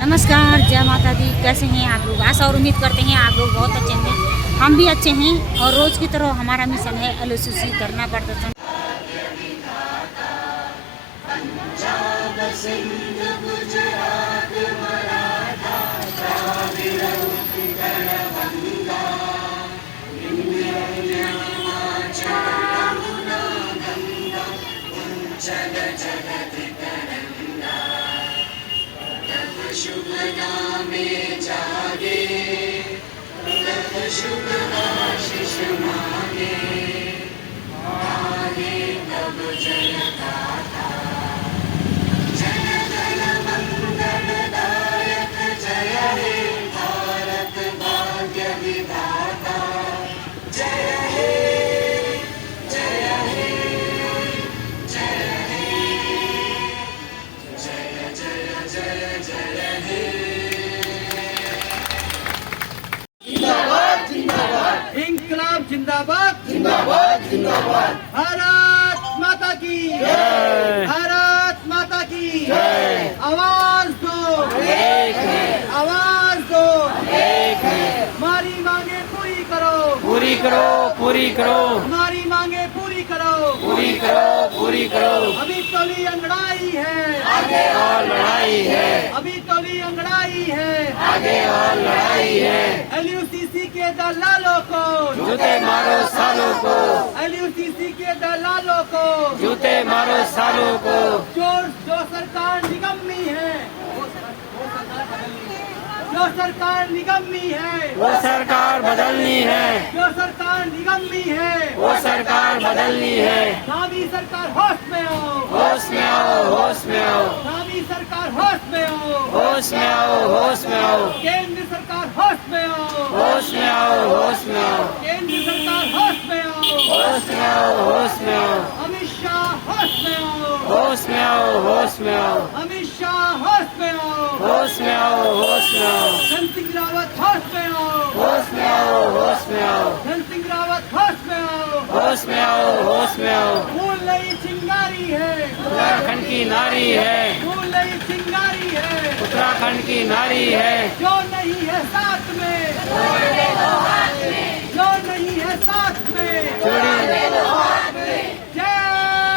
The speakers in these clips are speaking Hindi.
नमस्कार, जय माता दी। कैसे हैं आप लोग? आशा और उम्मीद करते हैं आप लोग बहुत अच्छे हैं। हम भी अच्छे हैं और रोज़ की तरह हमारा मिशन है एलओसीसी धरना प्रदर्शन। शुभ नामे जागे, तब शुभ आशीष मांगे, आगे तब जय गाथा। जय जय मंगलदायक जय हे भारत भाग्य विधाता। जय हे जय हे जय हे जय जय जय जय हे। इंकलाब जिंदाबाद जिंदाबाद जिंदाबाद भारत माता की जय। भारत माता की जय। आवाज दो, एक है, आवाज दो, एक है। हमारी मांगे पूरी करो, पूरी करो, पूरी करो, हमारी मांगे पूरी करो। पूरी करो, पूरी करो। अभी तोली अंगड़ाई है, आगे और लड़ाई है, अभी तोली अंगड़ाई है। आगे और लड़ाई है। एलयूसीसी के दलालों को, जूते मारो सालों को, एलयूसीसी के दलालों को, जूते मारो सालों को। जो सरकार निगम्मी है, जो सरकार निगम्मी है, वो सरकार बदलनी है, जो सरकार निगम्मी है, वो सरकार बदलनी है। नावी सरकार होश में आओ, होश में आओ, होश में आओ, नावी सरकार होश में आओ, होश में आओ, होश में आओ, केंद्र सरकार होश में आओ, होश में आओ, होश में आओ, केंद्र सरकार होश में आओ, होश में आओ, होश में आओ, अमित शाह होश में आओ, होश में आओ, होश में आओ, अमित शाह होश में आओ, होश में आओ, होश में आओ, धन सिंह रावत होश में आओ, होश में आओ, होश में आओ, धन सिंह रावत होश में आओ। होश में आओ, होश में आओ। फूल नई चिंगारी है, उत्तराखंड की नारी है, फूल नई चिंगारी है, उत्तराखंड की नारी है। जो नहीं है साथ में, जो नहीं है साथ में। जोड़ी जय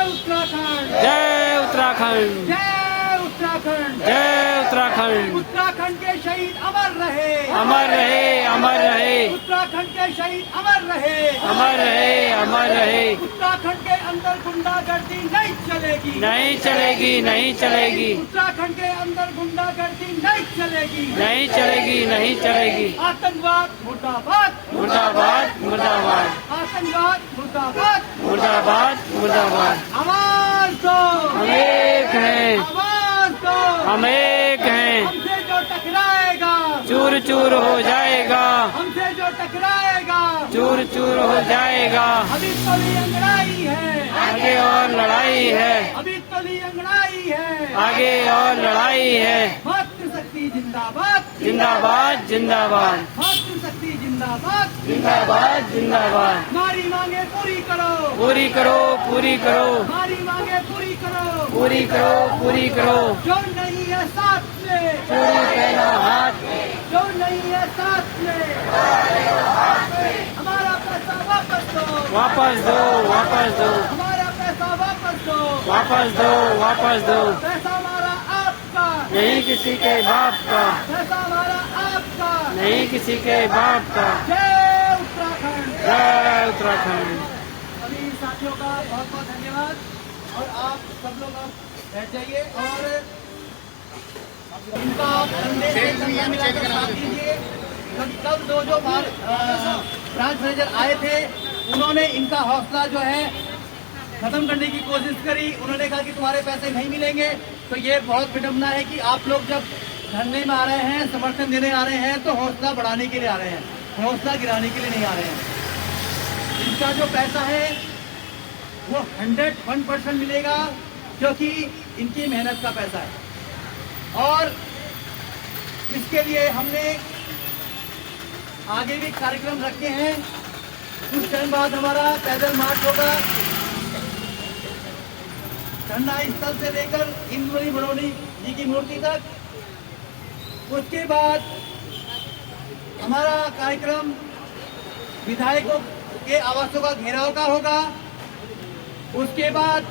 उत्तराखंड, जय उत्तराखंड, जय उत्तराखंड। जय उत्तराखंड। उत्तराखंड के शहीद अमर रहे, अमर रहे, अमर रहे, उत्तराखंड के शहीद अमर रहे, अमर रहे, अमर रहे। उत्तराखंड के अंदर गुंडागर्दी नहीं चलेगी, नहीं चलेगी, नहीं चलेगी, उत्तराखंड के अंदर गुंडागर्दी नहीं चलेगी, नहीं चलेगी, नहीं चलेगी। आतंकवाद मुर्दाबाद, मुर्दाबाद, मुर्दाबाद, आतंकवाद मुर्दाबाद। मुर्दाबाद, मुर्दाबाद। आवाज दो, हम एक हैं, आवाज दो। हम एक हैं। हमसे जो टकराएगा, चूर चूर हो जाएगा, हमसे जो टकराएगा, चूर चूर हो जाएगा। अभी तोली अंगड़ाई है, आगे और लड़ाई है, अभी तोली अंगड़ाई है। आगे और लड़ाई है। मातृशक्ति जिंदाबाद, जिंदाबाद, जिंदाबाद, मातृशक्ति जिंदाबाद। जिंदाबाद, जिंदाबाद। हमारी मांगे पूरी करो, पूरी करो, पूरी करो, हमारी मांगे पूरी करो। पूरी करो, पूरी करो। जो नहीं है साथ में, चूड़ी पहना हाथ में, जो नहीं है साथ में, हमारा पैसा वापस दो, वापस दो, वापस दो, हमारा पैसा वापस दो। वापस दो, वापस दो। पैसा हमारा आपका, नहीं किसी के बाप का, पैसा हमारा आपका। नहीं किसी के बाप का। जय उत्तराखंड। जय उत्तराखंड। सभी साथियों का बहुत बहुत धन्यवाद और आप सब लोग अब बैठ जाइए और इनका संदेश संख्या मिलाकर साथ दीजिए। कल दो जो ब्रांच मैनेजर आए थे उन्होंने इनका हौसला जो है खत्म करने की कोशिश करी। उन्होंने कहा कि तुम्हारे पैसे नहीं मिलेंगे। तो ये बहुत विडम्बना है कि आप लोग जब धरने में आ रहे हैं, समर्थन देने आ रहे हैं तो हौसला बढ़ाने के लिए आ रहे हैं, हौसला गिराने के लिए नहीं आ रहे हैं। इनका जो पैसा है वो 101% मिलेगा क्योंकि इनकी मेहनत का पैसा है। और इसके लिए हमने आगे भी कार्यक्रम रखे हैं। कुछ टाइम बाद हमारा पैदल मार्च होगा धरना स्थल से लेकर इंद्रमणि बड़ौनी जी की मूर्ति तक। उसके बाद हमारा कार्यक्रम विधायकों के आवासों का घेराव का होगा। उसके बाद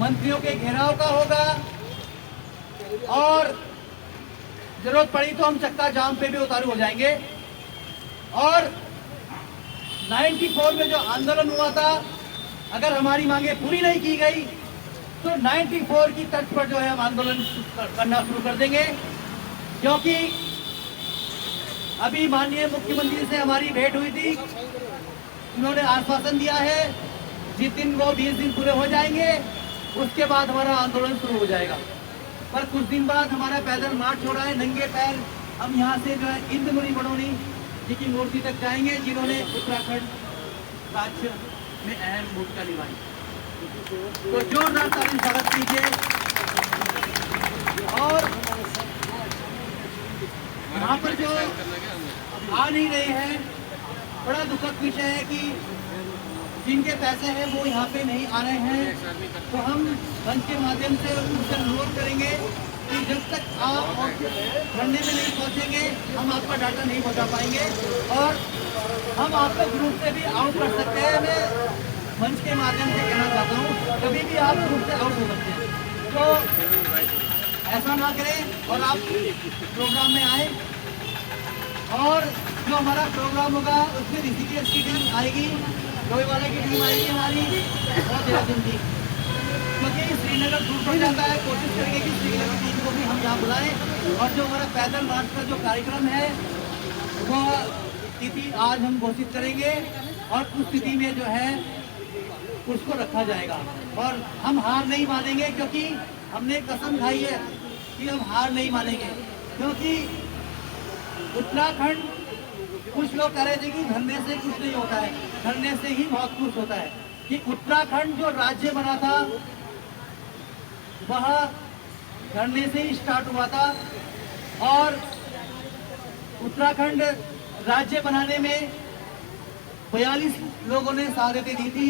मंत्रियों के घेराव का होगा और जरूरत पड़ी तो हम चक्का जाम पे भी उतारू हो जाएंगे। और 94 में जो आंदोलन हुआ था, अगर हमारी मांगे पूरी नहीं की गई तो 94 की तर्ज पर जो है हम आंदोलन करना शुरू कर देंगे। क्योंकि अभी माननीय मुख्यमंत्री से हमारी भेंट हुई थी, उन्होंने आश्वासन दिया है जिस दिन वो 20 दिन पूरे हो जाएंगे उसके बाद हमारा आंदोलन शुरू हो जाएगा। पर कुछ दिन बाद हमारा पैदल मार्च हो रहा है, नंगे पैर हम यहाँ से जो है इंद्रमुनि बड़ोनी जी की मूर्ति तक जाएंगे, जिन्होंने उत्तराखंड राज्य में अहम भूमिका निभाई। तो जोरदार ताली स्वागत कीजिए। और यहाँ पर जो आ नहीं रहे हैं, बड़ा दुखद विषय है कि जिनके पैसे हैं वो यहाँ पे नहीं आ रहे हैं। तो हम मंच के माध्यम से उनसे अनुरोध करेंगे कि जब तक आप धरने में नहीं पहुँचेंगे हम आपका डाटा नहीं पहुँचा पाएंगे। और हम आपको ग्रुप से भी आउट कर सकते हैं। मैं मंच के माध्यम से कहना चाहता हूँ, कभी भी आप ग्रुप से आउट हो सकते हैं, तो ऐसा ना करें और आप प्रोग्राम में आए। और जो हमारा प्रोग्राम होगा उसमें ऋषिकेश की टीम आएगी, लोईवाला की टीम आएगी हमारी, और देहरादून की, क्योंकि श्रीनगर दूर पड़ जाता है। कोशिश करेंगे कि श्रीनगर की टीम को भी हम यहाँ बुलाएं। और जो हमारा पैदल मार्च का जो कार्यक्रम है वो तिथि आज हम घोषित करेंगे और उस तिथि में जो है उसको रखा जाएगा। और हम हार नहीं मानेंगे, क्योंकि हमने कसम खाई है कि हम हार नहीं मानेंगे। क्योंकि उत्तराखंड, कुछ लोग कह रहे थे कि धरने से कुछ नहीं होता है, धरने से ही बहुत कुछ होता है। कि उत्तराखंड जो राज्य बना था वह धरने से ही स्टार्ट हुआ था। और उत्तराखंड राज्य बनाने में 42 लोगों ने शहादतें दी थी,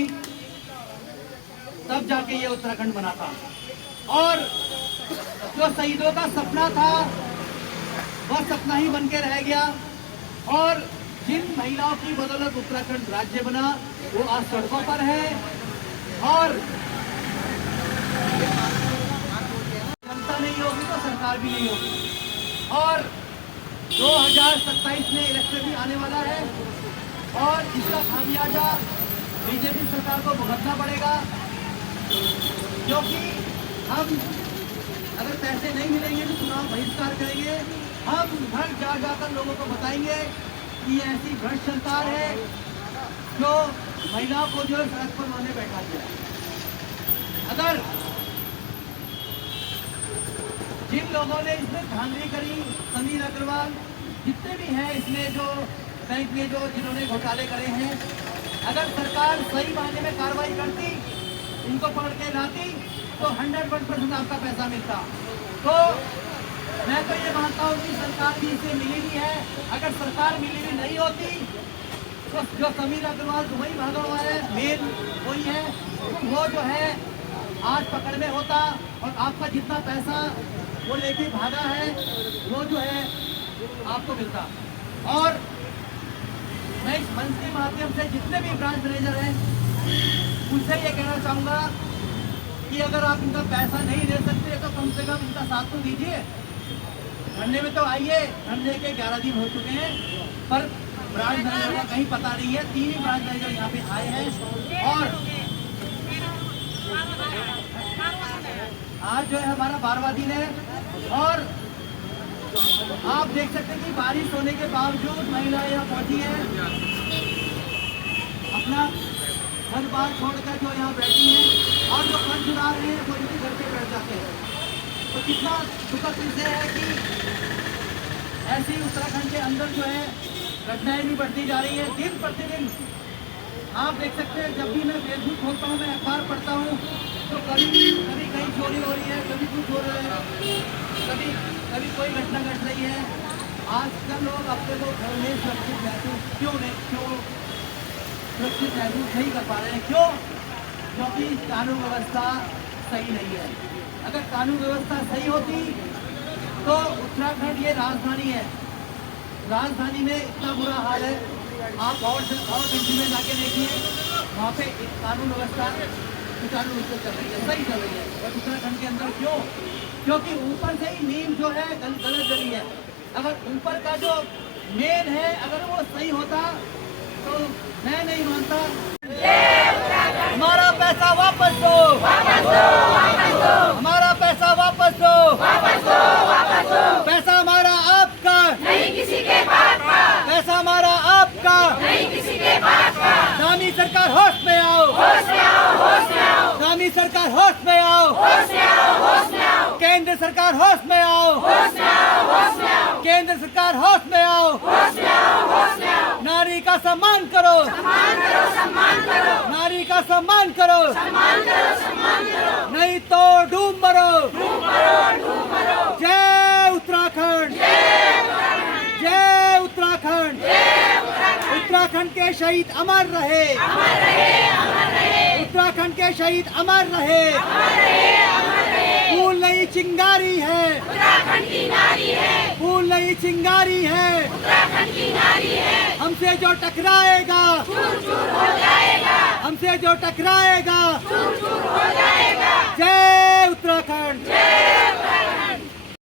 तब जाके ये उत्तराखंड बना था। और जो शहीदों का सपना था वह सपना ही बन के रह गया। और जिन महिलाओं की बदौलत उत्तराखंड राज्य बना वो आज सड़कों पर है। और जनता नहीं होगी तो सरकार भी नहीं होगी। और 2027 में इलेक्शन भी आने वाला है और इसका खामियाजा बीजेपी सरकार को भुगतना पड़ेगा। क्योंकि हम अगर पैसे नहीं मिलेंगे तो चुनाव बहिष्कार करेंगे। हम घर जा जाकर लोगों को बताएंगे कि ये ऐसी भ्रष्ट सरकार है जो महिलाओं को जो सड़क पर मारने बैठा दिया। अगर जिन लोगों ने इसमें धांधली करी, समीर अग्रवाल, जितने भी हैं इसमें जो बैंक में जो जिन्होंने घोटाले करे हैं, अगर सरकार सही मायने में कार्रवाई करती, इनको पकड़ के लाती तो 101% आपका पैसा मिलता। तो मैं तो ये मानता हूँ कि सरकार भी इसे मिली भी है। अगर सरकार मिली भी नहीं होती तो जो समीर अग्रवाल दुबई भागा हुआ है, मेन वही है, वो जो है आज पकड़ में होता और आपका जितना पैसा वो लेके भागा है वो जो है आपको मिलता। और मैं इस मंच के माध्यम से जितने भी ब्रांच मैनेजर हैं उनसे ये कहना चाहूँगा कि अगर आप इनका पैसा नहीं दे सकते तो कम से कम इनका साथ तो दीजिए। धरने में तो आइए, धरने के 11 दिन हो चुके हैं पर ब्रांच मैनेजर का कहीं पता नहीं है। 3 ही ब्रांच मैनेजर यहाँ पे आए हैं। और आज जो है हमारा 12वां दिन है और आप देख सकते हैं कि बारिश होने के बावजूद महिलाएं यहाँ पहुंची हैं, अपना घर बार छोड़कर जो यहाँ बैठी हैं और जो फंड चुरा रहे हैं वो इनके घर पे बैठ जाते हैं। तो कितना दुखद विषय है कि ऐसी उत्तराखंड के अंदर जो है घटनाएं भी बढ़ती जा रही है दिन प्रतिदिन। आप देख सकते हैं जब भी मैं फेसबुक खोलता हूँ, मैं अखबार पढ़ता हूँ तो कभी कहीं चोरी हो रही है, कभी कुछ हो रहा है, कभी कोई घटना घट रही है। आजकल लोग अपने को घर में सुरक्षित महसूस क्यों सुरक्षित महसूस नहीं कर पा रहे हैं? क्यों? क्योंकि कानून व्यवस्था सही नहीं है। अगर कानून व्यवस्था सही होती तो उत्तराखंड ये राजधानी है, राजधानी में इतना बुरा हाल है। आप और कंट्री में जाके देखिए, वहाँ पे कानून व्यवस्था सुचारू रूप से चल रही है, सही चल रही है। और उत्तराखंड के अंदर क्यों? क्योंकि ऊपर से ही नींव जो है गलत डली है। अगर ऊपर का जो मेन है अगर वो सही होता तो मैं नहीं मानता। हमारा पैसा वापस दो, हमारा पैसा वापस दो, पैसा हमारा आपका नहीं किसी के बाप का, पैसा हमारा आपका नहीं किसी के बाप का। दानी सरकार होश में आओ, होश में आओ, होश में आओ। दानी सरकार होश में आओ, होश में आओ, होश में आओ। केंद्र सरकार होश में आओ, होश में आओ, होश में आओ। केंद्र सरकार होश में आओ, होश में आओ, होश में आओ। नारी का सम्मान करो, सम्मान करो, सम्मान करो। नारी का सम्मान करो, सम्मान करो, सम्मान करो। नहीं तो डूब मरो, डूब मरो, डूब मरो। जय उत्तराखंड, जय उत्तराखंड, उत्तराखंड के शहीद अमर रहे, अमर रहे, अमर रहे। उत्तराखंड के शहीद अमर रहे, अमर रहे, अमर रहे। फूल नहीं चिंगारी है, उत्तराखंड की नारी है। फूल नहीं चिंगारी है, उत्तराखंड की नारी है। हमसे जो टकराएगा चूर चूर हो जाएगा, हमसे जो टकराएगा चूर चूर हो जाएगा। जय उत्तराखंड, जय उत्तराखंड।